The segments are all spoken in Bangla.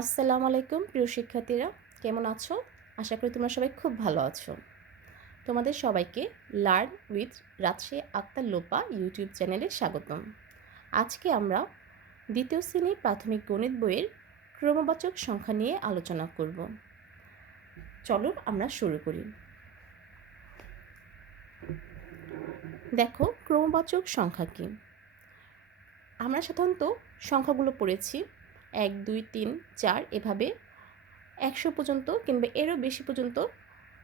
আসসালামু আলাইকুম, প্রিয় শিক্ষার্থীরা। কেমন আছো? আশা করি তোমরা সবাই খুব ভালো আছো। তোমাদের সবাইকে learn with Rajshahi Akhtar Lopa YouTube চ্যানেলে স্বাগতম। আজকে আমরা দ্বিতীয় শ্রেণির প্রাথমিক গণিত বইয়ের ক্রমবাচক সংখ্যা নিয়ে আলোচনা করব। চলো আমরা শুরু করি। দেখো, ক্রমবাচক সংখ্যা কী? আমরা সাধারণত সংখ্যাগুলো পড়েছি এক, দুই, তিন, চার এভাবে একশো পর্যন্ত কিংবা এরও বেশি পর্যন্ত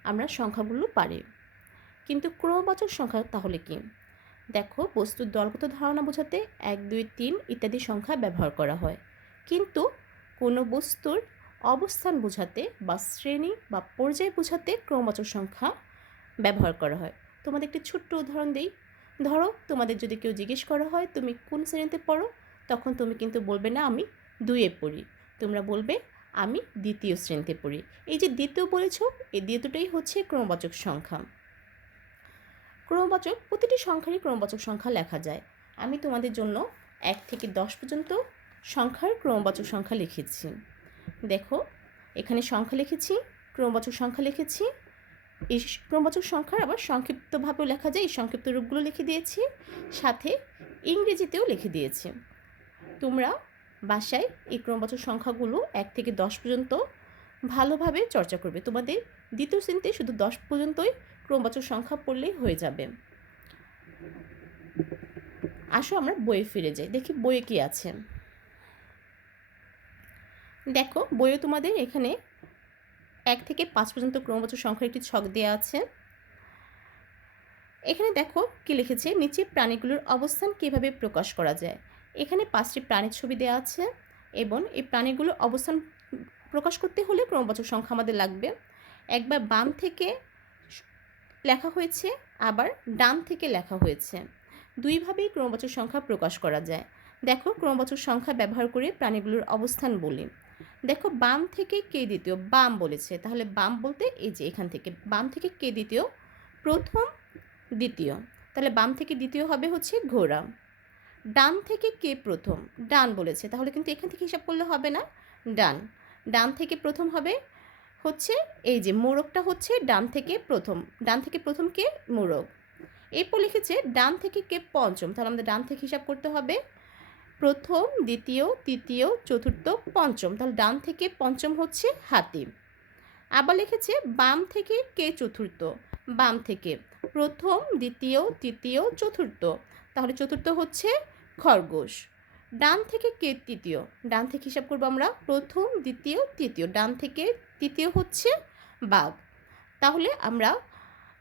আমরা সংখ্যাগুলো পারি। কিন্তু ক্রমবাচক সংখ্যা তাহলে কি? দেখো, বস্তুর দলগত ধারণা বোঝাতে এক, দুই, তিন ইত্যাদি সংখ্যা ব্যবহার করা হয়। কিন্তু কোনো বস্তুর অবস্থান বোঝাতে বা শ্রেণি বা পর্যায় বোঝাতে ক্রমবাচক সংখ্যা ব্যবহার করা হয়। তোমাদের একটি ছোট্ট উদাহরণ দিই। ধরো, তোমাদের যদি কেউ জিজ্ঞেস করা হয়, তুমি কোন শ্রেণীতে পড়ো? তখন তুমি কিন্তু বলবে, না, আমি দুইয়ে পড়ি। তোমরা বলবে, আমি দ্বিতীয় শ্রেণীতে পড়ি। এই যে দ্বিতীয় বলেছ, এই দ্বিতীয়টাই হচ্ছে ক্রমবাচক সংখ্যা। ক্রমবাচক, প্রতিটি সংখ্যারই ক্রমবাচক সংখ্যা লেখা যায়। আমি তোমাদের জন্য এক থেকে দশ পর্যন্ত সংখ্যার ক্রমবাচক সংখ্যা লিখেছি। দেখো, এখানে সংখ্যা লিখেছি, ক্রমবাচক সংখ্যা লিখেছি, এই ক্রমবাচক সংখ্যার আবার সংক্ষিপ্তভাবেও লেখা যায়, এই সংক্ষিপ্ত রূপগুলো লিখে দিয়েছি, সাথে ইংরেজিতেও লিখে দিয়েছি। তোমরা বাসায় এই ক্রমবাচক সংখ্যাগুলো এক থেকে দশ পর্যন্ত ভালোভাবে চর্চা করবে। তোমাদের দ্বিতীয় শ্রেণীতে শুধু দশ পর্যন্তই ক্রমবাচক সংখ্যা পড়লেই হয়ে যাবে। আসো আমরা বইয়ে ফিরে যাই, দেখি বইয়ে কি আছে। দেখো, বইয়ে তোমাদের এখানে এক থেকে পাঁচ পর্যন্ত ক্রমবাচক সংখ্যার একটি ছক দেওয়া আছে। এখানে দেখো কি লিখেছে, নিচে প্রাণীগুলোর অবস্থান কীভাবে প্রকাশ করা যায়। এখানে পাঁচটি প্রাণীর ছবি দেওয়া আছে এবং এই প্রাণীগুলোর অবস্থান প্রকাশ করতে হলে ক্রমবাচক সংখ্যা আমাদের লাগবে। একবার বাম থেকে লেখা হয়েছে, আবার ডান থেকে লেখা হয়েছে। দুইভাবেই ক্রমবাচক সংখ্যা প্রকাশ করা যায়। দেখো ক্রমবাচক সংখ্যা ব্যবহার করে প্রাণীগুলোর অবস্থান বলি। দেখো বাম থেকে কে দ্বিতীয়? বাম বলেছে। তাহলে বাম বলতে এই যে এখান থেকে, বাম থেকে কে দ্বিতীয়? প্রথম দ্বিতীয়। তাহলে বাম থেকে দ্বিতীয় হবে হচ্ছে ঘোড়া। ডান থেকে কে প্রথম? ডান বলেছে। তাহলে কিন্তু এখান থেকে হিসাব করলে হবে না। ডান। ডান থেকে প্রথম হবে হচ্ছে এই যে মোরগটা হচ্ছে ডান থেকে প্রথম। ডান থেকে প্রথম কে? মোরগ এরপর লিখেছে ডান থেকে কে পঞ্চম? তাহলে আমাদের ডান থেকে হিসাব করতে হবে। প্রথম, দ্বিতীয়, তৃতীয়, চতুর্থ, পঞ্চম। তাহলে ডান থেকে পঞ্চম হচ্ছে হাতি। আবার লিখেছে বাম থেকে কে চতুর্থ? বাম থেকে। প্রথম, দ্বিতীয়, তৃতীয়, চতুর্থ। তাহলে চতুর্থ হচ্ছে খরগোশ। ডান থেকে কে তৃতীয়? ডান থেকে হিসাব করব আমরা। প্রথম, দ্বিতীয়, তৃতীয়। ডান থেকে তৃতীয় হচ্ছে বাঘ। তাহলে আমরা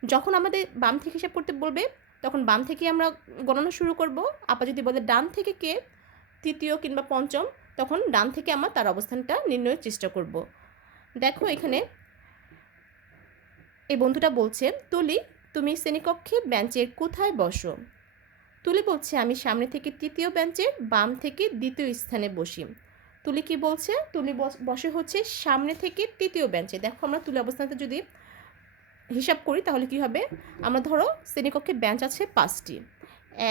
যখন আমাদের বাম থেকে হিসাব করতে বলবে, তখন বাম থেকে আমরা গণনা শুরু করব। আবার যদি বলে ডান থেকে কে তৃতীয় কিংবা পঞ্চম, তখন ডান থেকে আমরা তার অবস্থানটা নির্ণয়ের চেষ্টা করব। দেখো এখানে এই বন্ধুটা বলছে, তুলি, তুমি শ্রেণীকক্ষে বেঞ্চের কোথায় বসো? তুলি বলছে, আমি সামনে থেকে তৃতীয় বেঞ্চের বাম থেকে দ্বিতীয় স্থানে বসি। তুলি কি বলছে? তুলি বসে হচ্ছে সামনে থেকে তৃতীয় বেঞ্চে। দেখো আমরা তুলি অবস্থানটা যদি হিসাব করি তাহলে কি হবে? আমরা ধরো শ্রেণীকক্ষে বেঞ্চ আছে পাঁচটি।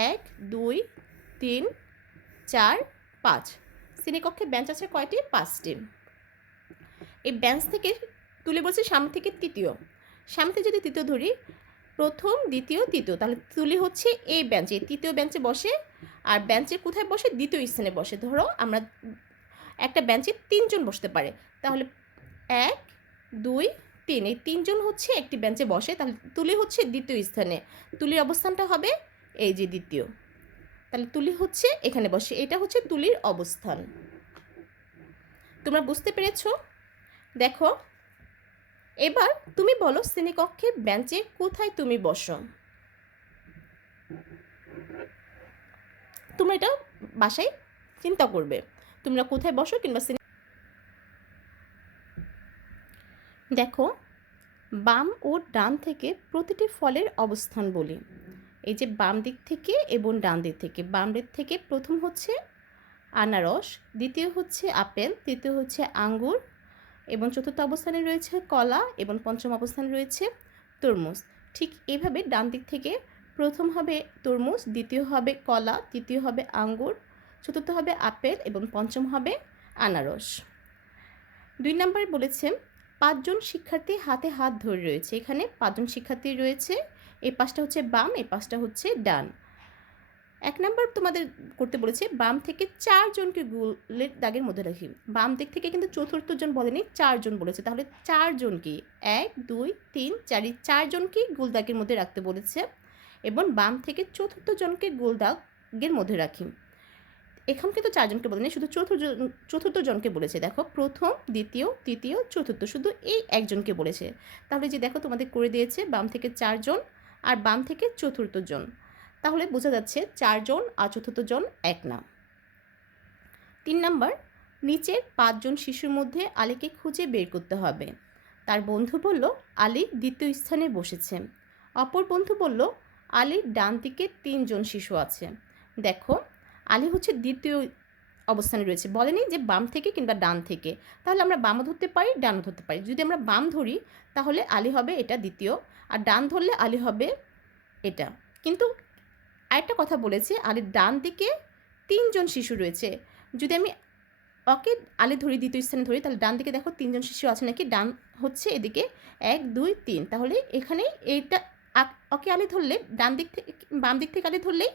এক, দুই, তিন, চার, পাঁচ। শ্রেণীকক্ষে বেঞ্চ আছে কয়টি? পাঁচটি। এই বেঞ্চ থেকে তুলে বলছে সামনে থেকে তৃতীয়। সামনে যদি তৃতীয় ধরি প্রথম, দ্বিতীয়, তৃতীয়। তাহলে তুলি হচ্ছে এই বেঞ্চে তৃতীয় বেঞ্চে বসে আর বেঞ্চের কোথায় বসে? দ্বিতীয় স্থানে বসে। ধরো আমরা একটা বেঞ্চে তিনজন বসতে পারে। তাহলে এক, দুই, তিন। এই তিনজন হচ্ছে একটি বেঞ্চে বসে। তাহলে তুলি হচ্ছে দ্বিতীয় স্থানে। তুলির অবস্থানটা হবে এই যে দ্বিতীয়। তাহলে তুলি হচ্ছে এখানে বসে। এটা হচ্ছে তুলির অবস্থান। তোমরা বুঝতে পেরেছ? দেখো এবার তুমি বলো শ্রেণীকক্ষে বেঞ্চে কোথায় তুমি বসো? তোমরা এটা বাসায় চিন্তা করবে। তোমরা কোথায় বসো কিংবা শ্রেণি দেখো, বাম ও ডান থেকে প্রতিটি ফলের অবস্থান বলি। এই যে বাম দিক থেকে এবং ডান দিক থেকে। বাম দিক থেকে প্রথম হচ্ছে আনারস, দ্বিতীয় হচ্ছে আপেল, তৃতীয় হচ্ছে আঙ্গুর এবং চতুর্থ অবস্থানে রয়েছে কলা এবং পঞ্চম অবস্থানে রয়েছে তরমুজ। ঠিক এইভাবে ডান দিক থেকে প্রথম হবে তরমুজ, দ্বিতীয় হবে কলা, তৃতীয় হবে আঙ্গুর, চতুর্থ হবে আপেল এবং পঞ্চম হবে আনারস। দুই নম্বরে বলেছে, পাঁচজন শিক্ষার্থী হাতে হাত ধরে রয়েছে। এখানে পাঁচজন শিক্ষার্থী রয়েছে। এই পাশটা হচ্ছে বাম, এই পাশটা হচ্ছে ডান। এক নম্বর তোমাদের করতে বলেছে, বাম থেকে চারজনকে গোলের দাগের মধ্যে রাখি। বাম দিক থেকে কিন্তু চতুর্থ জন বলেনি চারজন বলেছে। তাহলে চারজনকে এক, দুই, তিন, চারি চারজনকে গোল দাগের মধ্যে রাখতে বলেছে এবং বাম থেকে চতুর্থ জনকে গোল দাগের মধ্যে রাখি। এখন কিন্তু চারজনকে বলেনি, শুধু চতুর্থ চতুর্থ জনকে বলেছে। দেখো, প্রথম, দ্বিতীয়, তৃতীয়, চতুর্থ, শুধু এই একজনকে বলেছে। তাহলে যে দেখো তোমাদের করে দিয়েছে, বাম থেকে চারজন আর বাম থেকে চতুর্থ জন। তাহলে বোঝা যাচ্ছে চারজন আর চতুর্থ জন এক না। তিন নাম্বার, নিচের পাঁচজন শিশুর মধ্যে আলীকে খুঁজে বের করতে হবে। তার বন্ধু বলল, আলী দ্বিতীয় স্থানে বসেছে। অপর বন্ধু বলল, আলীর ডান দিকে তিনজন শিশু আছে। দেখো, আলী হচ্ছে দ্বিতীয় অবস্থানে রয়েছে। বলেনি যে বাম থেকে কিংবা ডান থেকে। তাহলে আমরা বামও ধরতে পারি, ডানও ধরতে পারি। যদি আমরা বাম ধরি, তাহলে আলী হবে এটা দ্বিতীয়, আর ডান ধরলে আলী হবে এটা। কিন্তু আরেকটা কথা বলেছে, আলীর ডান দিকে তিনজন শিশু রয়েছে। যদি আমি ওকে আলী ধরি দ্বিতীয় স্থানে ধরি, তাহলে ডান দিকে দেখো তিনজন শিশু আছে নাকি? ডান হচ্ছে এদিকে এক, দুই, তিন। তাহলে এখানে এইটা ওকে আলী ধরলে ডান দিক থেকে, বাম দিক থেকে আলী ধরলেই,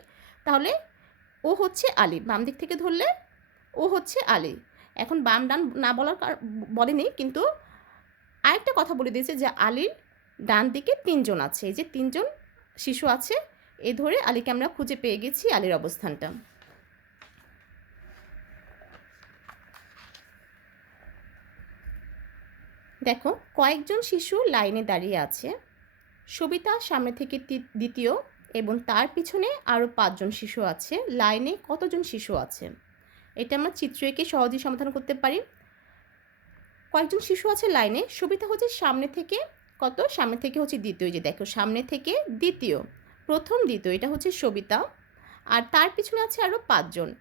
তাহলে ও হচ্ছে আলী। বাম দিক থেকে ধরলে ও হচ্ছে আলী। এখন বাম ডান না বলার বলেনি, কিন্তু আরেকটা কথা বলে দিয়েছে যে আলীর ডান দিকে তিনজন আছে। এই যে তিনজন শিশু আছে এ ধরে আলীকে আমরা খুঁজে পেয়ে গেছি আলীর অবস্থানটা। দেখো, কয়েকজন শিশু লাইনে দাঁড়িয়ে আছে। সবিতা সামনে থেকে দ্বিতীয় এবং তার পিছনে আরও পাঁচজন শিশু আছে। লাইনে কতজন শিশু আছে? এটা আমরা চিত্র এঁকে সহজেই সমাধান করতে পারি। কয়েকজন শিশু আছে লাইনে। সবিতা হচ্ছে সামনে থেকে কত? সামনে থেকে হচ্ছে দ্বিতীয়। যে দেখো, সামনে থেকে দ্বিতীয়। প্রথম দ্বিতীয়, এটা হচ্ছে সবিতা। আর তার পিছনে আছে আরও পাঁচজন।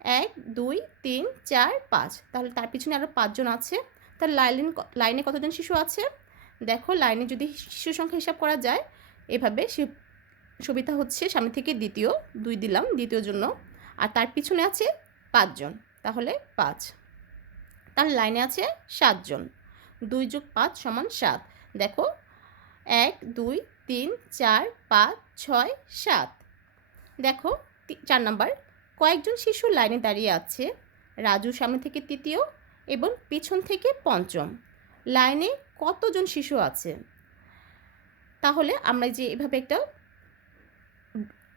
এক, দুই, তিন, চার, পাঁচ। তাহলে তার পিছনে আরও পাঁচজন আছে। তার লাইন লাইনে কতজন শিশু আছে? দেখো, লাইনে যদি শিশু সংখ্যা হিসাব করা যায়, এভাবে সে, সবিতা হচ্ছে সামনে থেকে দ্বিতীয়, দুই দিলাম দ্বিতীয় জন্য। আর তার পিছনে আছে পাঁচজন, তাহলে পাঁচ। তার লাইনে আছে সাতজন। দুই যোগ পাঁচ সমান সাত। দেখো, এক, দুই তিন, চার, পাঁচ, ছয়, সাত। দেখো চার নাম্বার। কয়েকজন শিশু লাইনে দাঁড়িয়ে আছে। রাজু সামনে থেকে তৃতীয় এবং পিছন থেকে পঞ্চম। লাইনে কতজন শিশু আছে? তাহলে আমরা যে এভাবে একটা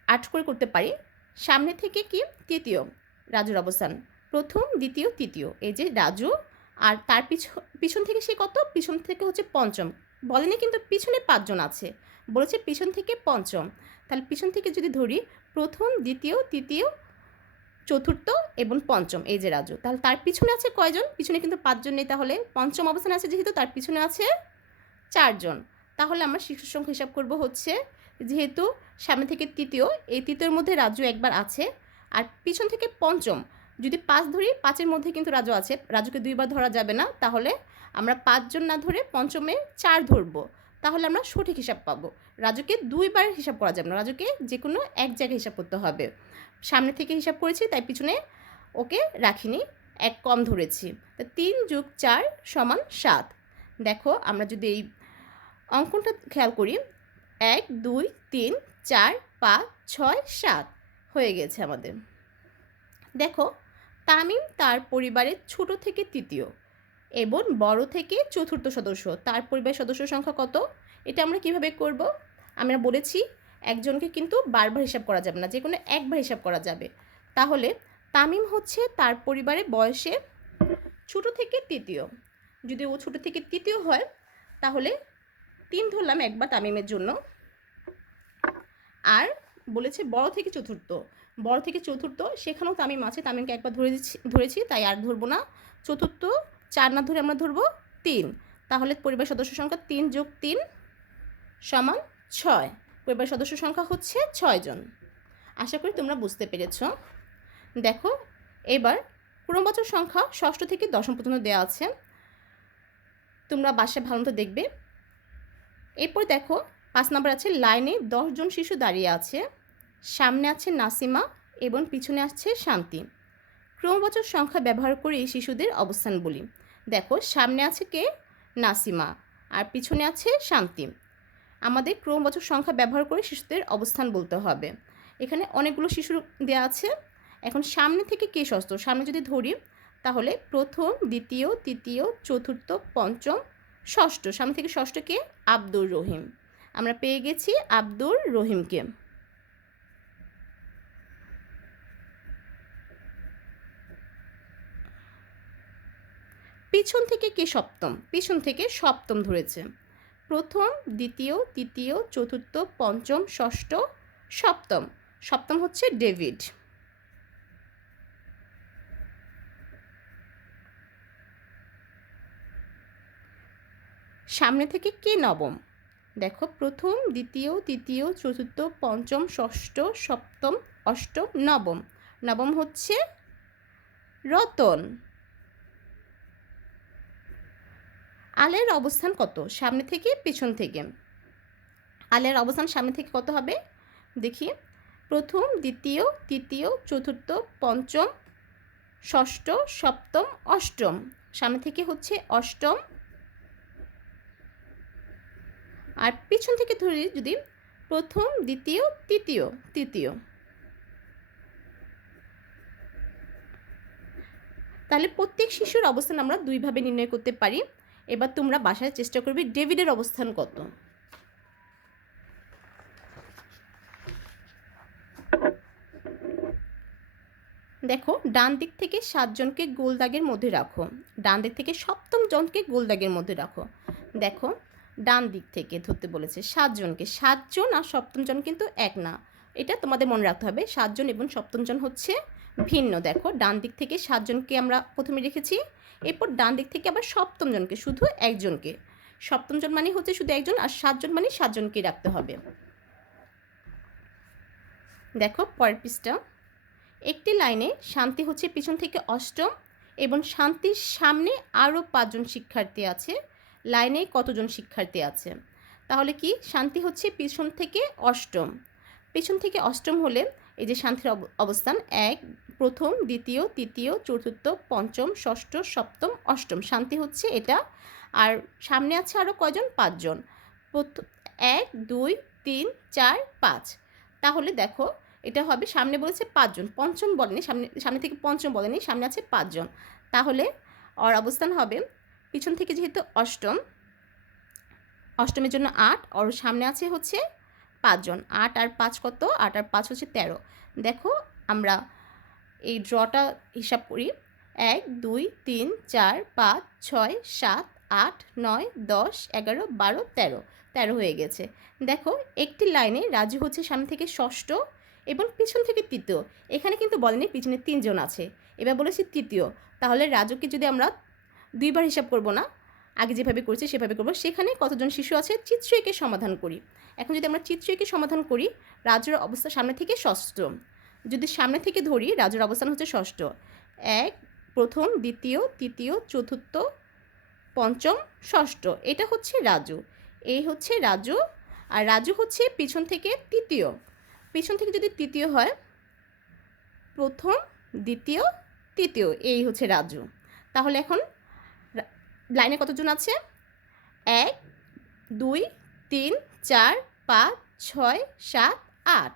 আট করে করতে পারি, সামনে থেকে কি? তৃতীয়। রাজুর অবস্থান। প্রথম, দ্বিতীয়, তৃতীয়। এই যে রাজু আর তার পিছন পিছন থেকে সে কত? পিছন থেকে হচ্ছে পঞ্চম। বলেনি কিন্তু পিছনে পাঁচজন আছে। বলেছে পিছন থেকে পঞ্চম। তাহলে পিছন থেকে যদি ধরি, প্রথম, দ্বিতীয়, তৃতীয়, চতুর্থ এবং পঞ্চম, এই যে রাজু। তাহলে তার পিছনে আছে কয়জন? পিছনে কিন্তু পাঁচজন নেই তাহলে। পঞ্চম অবস্থানে আছে যেহেতু, তার পিছনে আছে চারজন। তাহলে আমরা শিশুর সংখ্যা হিসাব করব হচ্ছে, যেহেতু সামনে থেকে তৃতীয়, এই তৃতীয়র মধ্যে রাজু একবার আছে। আর পিছন থেকে পঞ্চম, যদি পাঁচ ধরি, পাঁচের মধ্যে কিন্তু রাজু আছে। রাজুকে দুইবার ধরা যাবে না। তাহলে আমরা পাঁচজন না ধরে পঞ্চমে চার ধরবো। তাহলে আমরা সঠিক হিসাব পাবো। রাজুকে দুইবার হিসাব করা যাবে না। রাজুকে যে কোনো এক জায়গায় হিসাব করতে হবে। সামনে থেকে হিসাব করেছি, তাই পিছনে ওকে রাখিনি। এক কম ধরেছি। তা তিন যুগ চার সমান সাত। দেখো, আমরা যদি এই অঙ্কনটা খেয়াল করি, এক, দুই, তিন, চার, পাঁচ, ছয়, সাত হয়ে গেছে আমাদের। দেখো, তামিম তার পরিবারের ছোট থেকে তৃতীয়। এবং বড় থেকে চতুর্থ সদস্য। তার পরিবারের সদস্য সংখ্যা কত? এটা আমরা কীভাবে করব? আমরা বলেছি একজনকে কিন্তু বারবার হিসাব করা যাবে না যে কোনো একবার হিসাব করা যাবে। তাহলে তামিম হচ্ছে তার পরিবারে বয়সে ছোট থেকে তৃতীয়। যদি ও ছোট থেকে তৃতীয় হয়, তাহলে তিন ধরলাম একবার তামিমের জন্য। আর বলেছে বড় থেকে চতুর্থ। বড় থেকে চতুর্থ, সেখানেও তামিম আছে, তামিমকে একবার ধরে দিচ্ছি ধরেছি, তাই আর ধরবো না। চতুর্থ চার না ধরে আমরা ধরবো তিন। তাহলে পরিবার সদস্য সংখ্যা তিন যোগ তিন সমান ছয়। পরিবার সদস্য সংখ্যা হচ্ছে ছয়জন আশা করি তোমরা বুঝতে পেরেছ। দেখো, এবার ক্রমবাচক সংখ্যা ষষ্ঠ থেকে দশম পর্যন্ত দেওয়া আছে। তোমরা বাসায় ভালো মতো দেখবে। এরপর দেখো, পাঁচ নম্বর আছে, লাইনে দশজন শিশু দাঁড়িয়ে আছে। সামনে আছে নাসিমা এবং পিছনে আছে শান্তি। ক্রমবাচক সংখ্যা ব্যবহার করে শিশুদের অবস্থান বলি। দেখো, সামনে আছে কে? নাসিমা। আর পিছনে আছে শান্তি আমাদের ক্রমবাচক সংখ্যা ব্যবহার করে শিশুদের অবস্থান বলতে হবে। এখানে অনেকগুলো শিশু দেওয়া আছে। এখন সামনে থেকে কে ষষ্ঠ? সামনে যদি ধরি, তাহলে প্রথম, দ্বিতীয়, তৃতীয়, চতুর্থ, পঞ্চম, ষষ্ঠ। সামনে থেকে ষষ্ঠ কে? আব্দুর রহিম। আমরা পেয়ে গেছি আব্দুর রহিমকে। পিছন থেকে কে সপ্তম? পিছন থেকে সপ্তম ধরেছে। প্রথম, দ্বিতীয়, তৃতীয়, চতুর্থ, পঞ্চম, ষষ্ঠ, সপ্তম। সপ্তম হচ্ছে ডেভিড। সামনে থেকে কে নবম? দেখো, প্রথম, দ্বিতীয়, তৃতীয়, চতুর্থ, পঞ্চম, ষষ্ঠ, সপ্তম, অষ্টম, নবম। নবম হচ্ছে রতন। আলের অবস্থান কত? সামনে থেকে, পেছন থেকে? আলের অবস্থান সামনে থেকে কত হবে? দেখি। প্রথম, দ্বিতীয়, তৃতীয়, চতুর্থ, পঞ্চম, ষষ্ঠ, সপ্তম, অষ্টম। সামনে থেকে হচ্ছে অষ্টম। আর পিছন থেকে ধরি যদি, প্রথম, দ্বিতীয়, তৃতীয় তৃতীয়। তাহলে প্রত্যেক শিশুর অবস্থান আমরা দুইভাবে নির্ণয় করতে পারি। এবার তোমরা বাসায় চেষ্টা করবে ডেভিডের অবস্থান কত। দেখো, ডান দিক থেকে সাতজনকে গোল দাগের মধ্যে রাখো। ডান দিক থেকে সপ্তম জনকে গোল দাগের মধ্যে রাখো। দেখো, ডান দিক থেকে ধরতে বলেছে সাতজনকে। সাতজন আর সপ্তম জন কিন্তু এক না। এটা তোমাদের মনে রাখতে হবে। সাতজন এবং সপ্তম জন হচ্ছে ভিন্ন। দেখো, ডান দিক থেকে সাতজনকে আমরা প্রথমে রেখেছি। এরপর ডান দিক থেকে আবার সপ্তম জনকে, শুধু একজনকে। সপ্তম জন মানে হচ্ছে শুধু একজন আর সাতজন মানে সাতজনকে রাখতে হবে। দেখো পরের পিসটা একটি লাইনে শান্তি হচ্ছে পিছন থেকে অষ্টম এবং শান্তির সামনে আরও পাঁচজন শিক্ষার্থী আছে। লাইনে কতজন শিক্ষার্থী আছে? তাহলে কি শান্তি হচ্ছে পিছন থেকে অষ্টম। পিছন থেকে অষ্টম হলে এই যে শান্তির অবস্থান এক প্রথম, দ্বিতীয়, তৃতীয়, চতুর্থ, পঞ্চম, ষষ্ঠ, সপ্তম, অষ্টম। শান্তি হচ্ছে এটা। আর সামনে আছে আরও কয়জন? পাঁচজন। এক, দুই, তিন, চার, পাঁচ। তাহলে দেখো, এটা হবে সামনে বলেছে পাঁচজন। পঞ্চম বলেনি, সামনে সামনে থেকে পঞ্চম বলেনি, সামনে আছে পাঁচজন। তাহলে ওর অবস্থান হবে পিছন থেকে যেহেতু অষ্টম, অষ্টমের জন্য আট, ওর সামনে আছে হচ্ছে পাঁচজন। আট আর পাঁচ কত? আট আর পাঁচ হচ্ছে তেরো। দেখো, আমরা এই ড্রটা হিসাব করি। এক, দুই, তিন, চার, পাঁচ, ছয়, সাত, আট, নয়, দশ, এগারো, বারো, তেরো। তেরো হয়ে গেছে। দেখো, একটি লাইনে রাজু হচ্ছে সামনে থেকে ষষ্ঠ এবং পিছন থেকে তৃতীয়। এখানে কিন্তু বলেনি পিছনে তিনজন আছে। এবার বলেছি তৃতীয়। তাহলে রাজুকে যদি আমরা দুইবার হিসাব করব না, আগে যেভাবে করছি সেভাবে করব। সেখানে কতজন শিশু আছে? চিত্র একে সমাধান করি। এখন যদি আমরা চিত্র একে সমাধান করি, রাজুর অবস্থা সামনে থেকে ষষ্ঠ। যদি সামনে থেকে ধরি, রাজুর অবস্থান হচ্ছে ষষ্ঠ। এক, প্রথম, দ্বিতীয়, তৃতীয়, চতুর্থ, পঞ্চম, ষষ্ঠ। এটা হচ্ছে রাজু। এই হচ্ছে রাজু আর রাজু হচ্ছে পিছন থেকে তৃতীয়। পিছন থেকে যদি তৃতীয় হয়, প্রথম, দ্বিতীয়, তৃতীয়, এই হচ্ছে রাজু। তাহলে এখন লাইনে কতজন আছে? এক, দুই, তিন, চার, পাঁচ, ছয়, সাত, আট।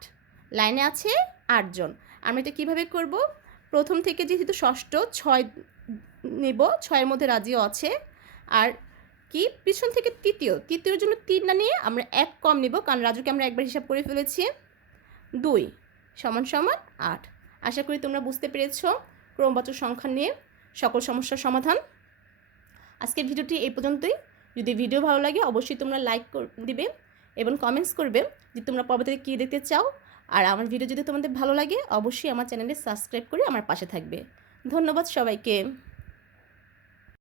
লাইনে আছে আটজন। আমরা এটা কীভাবে করব? প্রথম থেকে যেহেতু ষষ্ঠ, ছয় নেব, ছয়ের মধ্যে রাজিও আছে। আর কি? পিছন থেকে তৃতীয়। তৃতীয়র জন্য তিন না নিয়ে আমরা এক কম নেব, কারণ রাজুকে আমরা একবার হিসাব করে ফেলেছি। দুই সমান সমান আট। আশা করি তোমরা বুঝতে পেরেছ ক্রমবাচক সংখ্যা নিয়ে সকল সমস্যার সমাধান। আজকের ভিডিওটি এই পর্যন্তই। যদি ভিডিও ভালো লাগে, অবশ্যই তোমরা লাইক দিবে এবং কমেন্টস করবে যে তোমরা পরবর্তীতে কী দেখতে চাও। আর আমার ভিডিও যদি তোমাদের ভালো লাগে, অবশ্যই আমার চ্যানেলে সাবস্ক্রাইব করে আমার পাশে থাকবে। ধন্যবাদ সবাইকে।